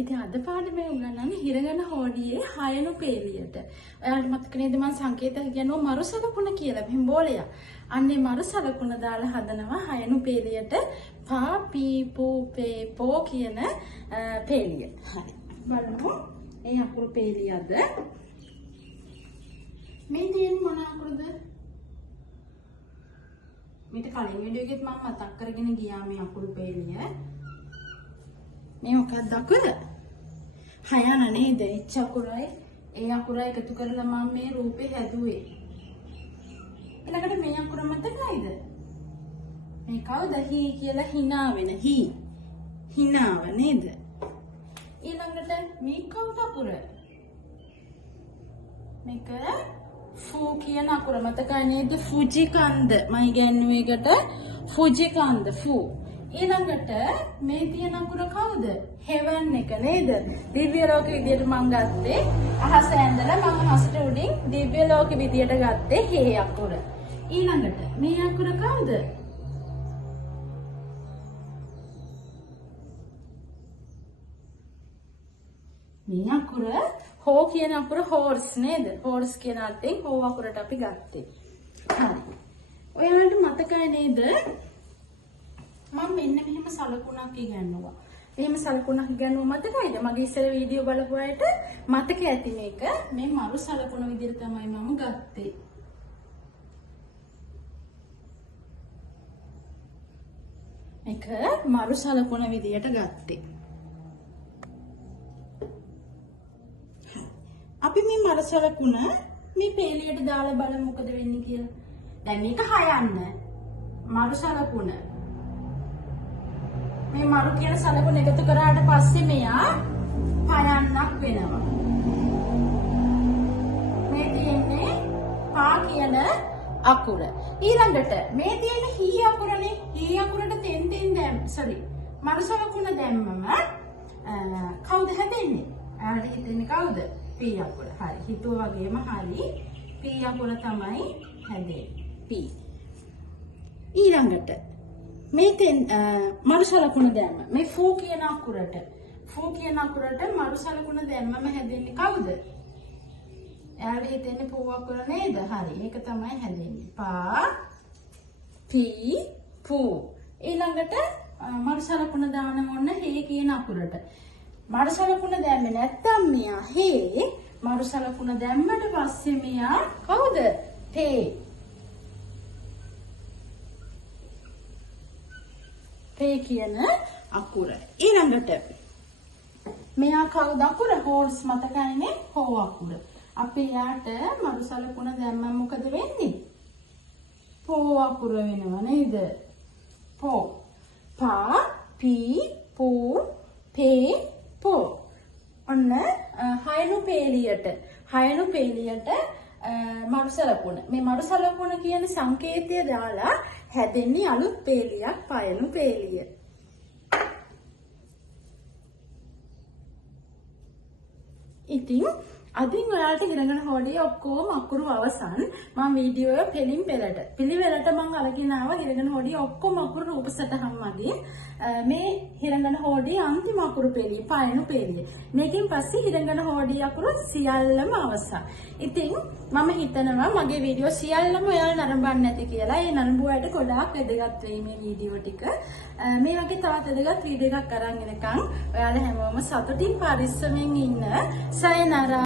ඉතින් අද පාඩමේ උගන්වන්නේ හිරගන හෝඩියේ හයනු පේලියට. ඔයාලට මතක නේද මම සංකේතය කියනවා මරු සලකුණ කියලා. මෙහෙම බෝලයක්. අන්නේ මරු සලකුණ දාලා හදනවා හයනු පේලියට පා පී පූ පේ පෝ කියන පේලිය. හරි. බලමු. ඒ අකුරු පේලියද මේ තියෙන මොන අකුරුද? මීට කලින් වීඩියෝ එකෙත් මම මතක් කරගෙන ගියා මේ අකුරු පේලිය. මේ මොකක්ද අකුර? හයන නේද? එච් අකුරයි ඒ අකුරයි එකතු කරලා මම මේ රූපේ හැදුවේ. ඊළඟට මේ අකුර මතකයිද? මේ කවුද? හී කියලා hina වෙන හී. hinaව නේද? ඊළඟට මේ කවුද අකුර? මේක ෆූ කියන අකුර මතකයි නේද? ෆුජි කන්ද. මම ඉගෙනුවේ එකට ෆුජි කන්ද ෆූ. ඊළඟට මේ තියෙන අකුර කවුද? හෙවන් එක නේද? දිව්‍ය ලෝක විදියට මම ගත්තේ අහස ඇඳලා මම අහසට උඩින් දිව්‍ය ලෝක විදියට ගත්තේ හේ අකුර. ඊළඟට මේ අකුර කවුද? මේ අකුර හෝ කියන අකුර හෝර්ස් නේද? හෝර්ස් කියන අර්ථයෙන් හෝ අකුරට අපි ගත්තේ. හරි. ඔයාලට මතකයි නේද? මම මෙන්න මෙහෙම සලකුණක් ඉගෙනුවා. මෙහෙම සලකුණක් ඉගෙනුවා මතකයිද? මගේ ඉස්සර වීඩියෝ බලපු අයට මතක ඇති මේක. මේ මරු සලකුණ විදිහට තමයි මම ගත්තේ. මේක මරු සලකුණ විදිහට ගත්තේ. අපි මේ මරු සලකුණ මේ පේලියට දාලා බලමු මොකද වෙන්නේ කියලා. දැන් මේක හයන්න. මරු සලකුණ මේ මරු කියන සලකුණ එකතු කරාට පස්සේ මෙයා හයන්නක් වෙනවා. මේ තියෙන්නේ පා කියන අකුර. ඊළඟට මේ තියෙන හී අකුරනේ. හී අකුරට මරු සලකුණ දැම්මම කවුද හැදෙන්නේ? ආයෙත් හිතෙන්නේ කවුද? පී අකුර. හරි. හිතුවා වගේම හරි. පී අකුර තමයි හැදෙන්නේ. පී. ඊළඟට මේ මරු සලකුණ දැම්ම. මේ ෆූ කියන අකුරට මරු සලකුණ දැම්මම හැදෙන්නේ කවුද? එයාට හිතෙන්නේ පූ අකුර නේද? හරි. ඒක තමයි හැදෙන්නේ. පා පී පූ. ඊළඟට මරු සලකුණ දාන මොන හේ කියන අකුරට. මරු සලකුණ දැම්මේ නැත්තම් මෙයා හේ. මරු සලකුණ දැම්මට පස්සේ මෙයා කවුද? තේ. තේ කියන අකුර. ඊළඟට මෙයා කවුද අකුර? හෝර්ස් මතකයිනේ? හෝ අකුර. අපි යාට මරු සලකුණ දැම්මම මොකද වෙන්නේ? පෝ අකුර වෙනවා නේද? පෝ. පා පී පූ පේ පෝ. ඔන්න හයනු පේලියට මරු සලකුණ. මේ මරු සලකුණ කියන සංකේතය දාලා හැදෙන්නේ අලුත් පේලියක් පයනු පේලිය. ඉතින් අදින් ඔයාලට හිරගන හෝඩියේ ඔක්කොම අකුරු අවසන්. මම වීඩියෝ එක පිළිවෙලට මම අරගෙන ආවා හිරගන හෝඩියේ ඔක්කොම අකුරු රූප සටහන් මගින්. මේ හිරගන හෝඩියේ අන්තිම අකුරු පේලිය පයනු පේලිය. මේකෙන් පස්සේ හිරගන හෝඩියේ අකුරු සියල්ලම අවසන්. ඉතින් මම හිතනවා මගේ වීඩියෝ සියල්ලම ඔයාලා නරඹන්න නැති කියලා. ඒ නරඹුවාට ගොඩාක් වැදගත් වෙයි මේ වීඩියෝ ටික. මේ වගේ තවත් වැදගත් වීඩියෝ එකක් අරන් එනකන් ඔයාලා හැමෝම සතුටින් පරිස්සමෙන් ඉන්න. සයනරා.